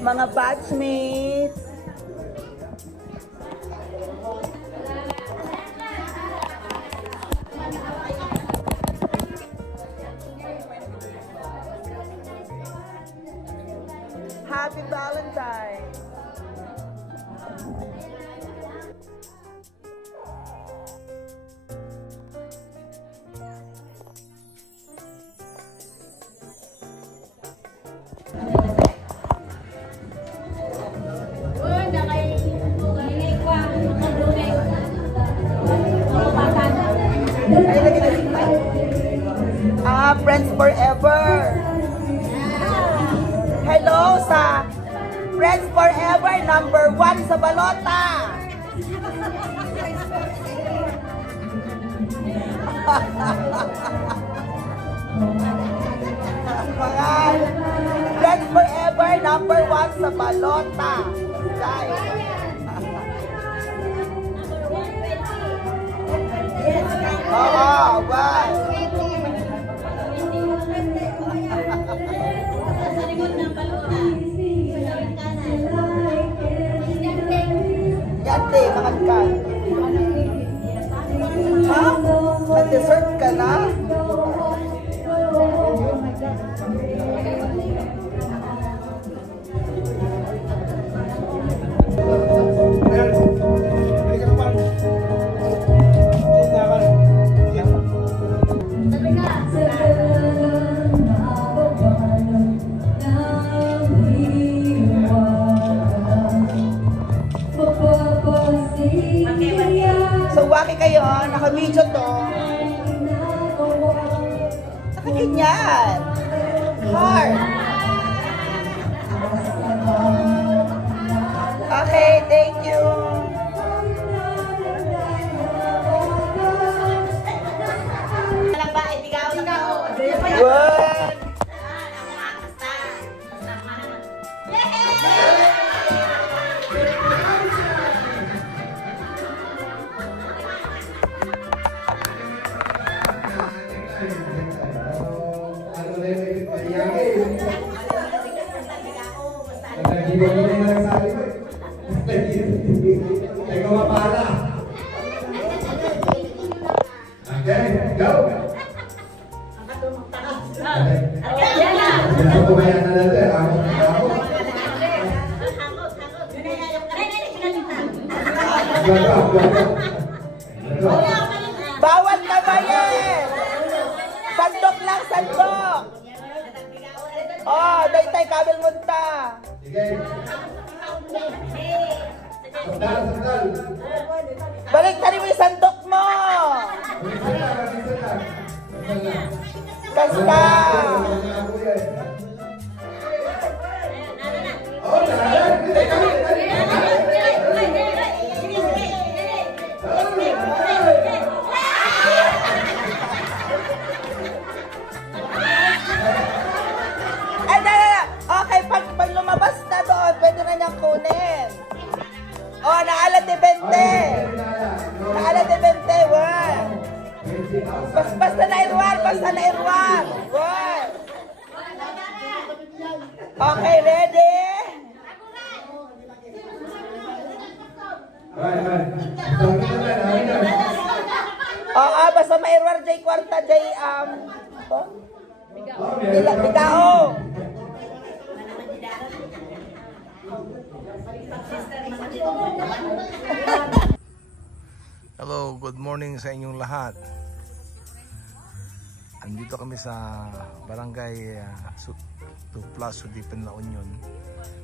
Mga batchmates. Happy Valentine's. Friends Forever. Hello sa Friends Forever #1 sa balota. Mga Friends Forever #1 sa balota. Guys. Wow. Yate, makan. Ha? Nag-dessert ka na? Waki kayo, naka-video to. Nakaganyan. Heart. Okay, thank you. Good. Okay, go! Bawal na ba yan? Sandok lang, sandok! Oh, daytay kabel munta. Sige. Balik tali mo yung sandok mo. Kasta. Okay, pag lumabas na doon, pwede na niyang kunin. Oh, naala de 20. Naala de 21. Basta na irwan, basta na irwan. Good. Okay, ready? Oo, basta mairwan, jay kwarta, jay, bigao. Hello, good morning sa inyong lahat. Andito kami sa Barangay Tuplas, Sudipan, La Union,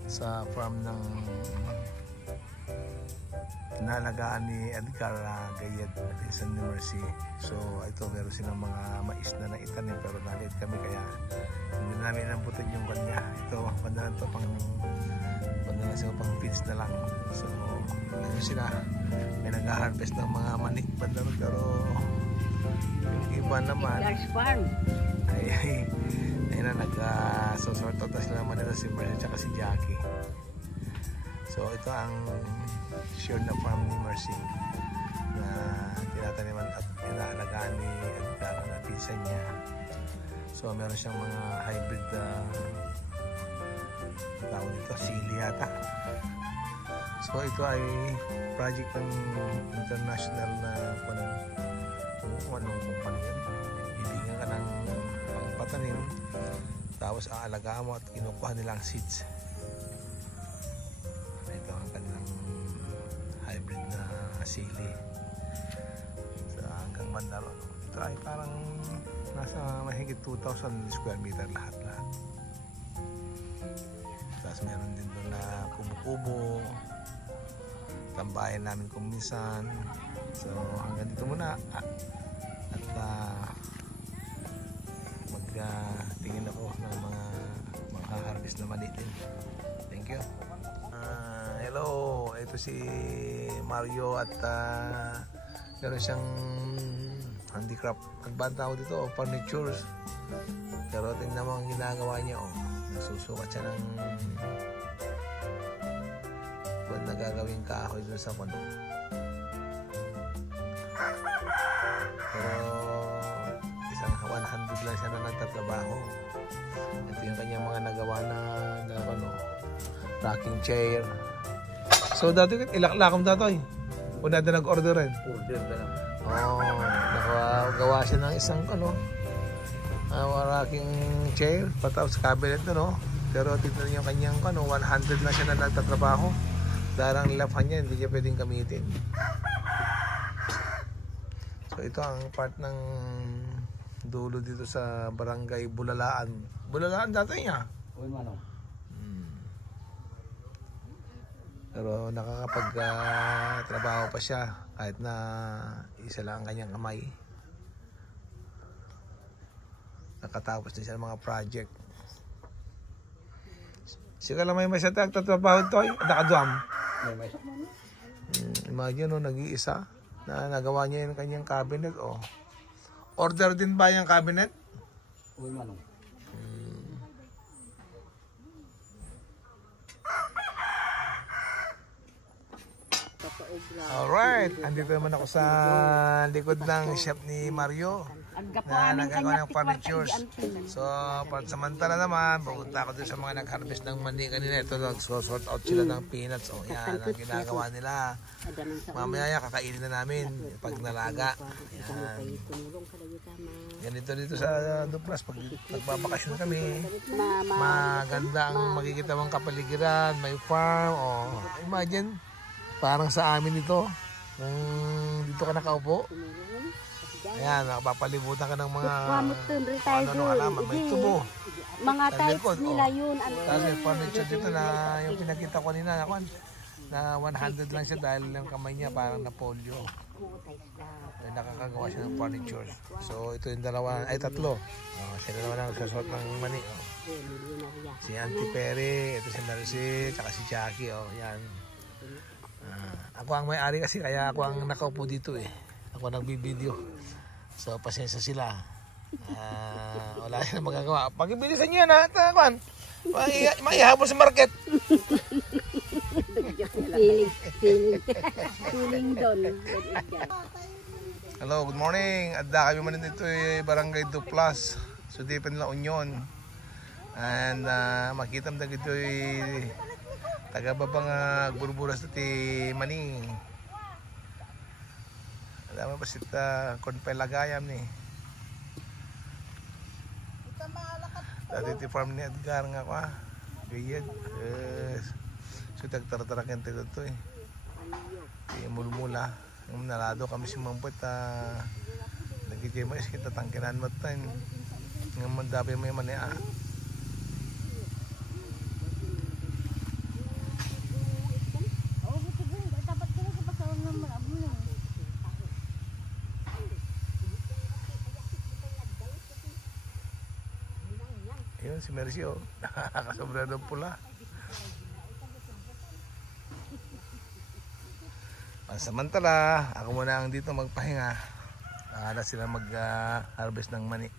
sa farm ng nalagaan ni Edgar Gayed at San Mercy. So ito, meron silang mga mais na naitanim pero nalit kami kaya hindi namin nambutin yung kanya. Ito, pandalan to pandalan sila pang feeds na lang. So ito sila, may nag-harvest ng mga manik pandalan pero yung iba naman ay na nag-sort out na sila naman nila si Mercy at si Jackie. So ito ang shared na farm ni Mercy na tinataniman at inaalagaan ni Edgar na pizza niya. So meron siyang mga hybrid tawag nito, sili yata. So ito ay project ng international na anong kumpanya yun. Bibigyan ka ng pangpatanim, tapos aalagaan mo at kinukuha nila ang seeds. Ito ang kanilang hybrid na sili. So hanggang Mandaro. Ito ay parang nasa mahigit 2,000 square meter lahat. Tapos meron din doon na kubo-kubo, tambayan namin kung minsan. So hanggang dito muna at magtingin ako ng mga harvest na mani din. Thank you. Hello, ito si Mario at meron siyang handicraft. Nagbanta ako dito, furnitures. Pero tingnan mo ang ginagawa niya. Nagsusukat siya ng kung nagagawing kahoy dun sa kuno. Pero isang 100 lang siya na nagtatrabaho. Ito yung kanyang mga nagawa na rocking chair. So dati ilaklakam datoy. Una na nag-order rin. Order ka lang. Nakagawa siya ng isang rocking chair, patapos cabinet Pero tignan niyo yung kanyang 100 lang siya na nagtatrabaho. Dahil ang laphan niya, hindi niya pwedeng gamitin. So ito ang part ng dulo dito sa barangay Bulalaan. Bulalaan dati niya. Uy, manong. Pero nakakapag-trabaho pa siya kahit na isa lang ang kanyang kamay. Nakatapos din siya ng mga project. Sika lang may sa nagtatrabaho ito, nakaduam. Imagine nag-iisa na nagawa niya yung kanyang cabinet. Order din ba yung cabinet? Uy, manong. Alright, andito naman ako sa likod ng shop ni Mario na nagagawa ng furnitures. So, pansamantala naman, pupunta ako dun sa mga nag-harvest ng mani kanina. Ito, nag-sort out sila ng peanuts. Yan ang ginagawa nila. Mamaya kakainin na namin pag nalaga. Yan. Ganito dito sa Duplas, pag nagbabakasyon kami, maganda ang makikita mong kapaligiran, may farm. Imagine, parang sa amin ito, kung dito ka nakaupo, ayan, nakapapalibutan ka ng mga halaman, may tubo. Mga types nila yun. Tapos may furniture dito na yung pinakita ko kanina na 100 lang siya dahil yung kamay niya parang na polio. Nakakagawa siya ng furniture. So ito yung tatlo. Sila naman ang nagsusot ng mani. Si Auntie Perry, ito si Mercy, tsaka si Jackie. Yan. Ako ang may-ari kasi kaya ako ang nakaupo dito Ako nagbibideo. So pasensya sila. Wala silang magagawa. Pag-ibilisan niyo yan maihabol sa market. Feeling doon. Hello, good morning. Adda kami man dito Barangay Duplas. So Sudipan La Union. And makita mo dito taga babang burburas ti mani. Alam mo ba sita konpelagayam ni. Dati ti farm ni Edgar nga ko Gayad. So tagtartarakan tayo ito Ti mulmula. Yung nalado kami si Mampot nagkikima kita tangkinan mo tayo. Ng mandabi mo yung mania. Yun si Mercy nakakasobra ng pula. Pansamantala, ako muna ang dito magpahinga. Nakala sila mag-harvest ng mani.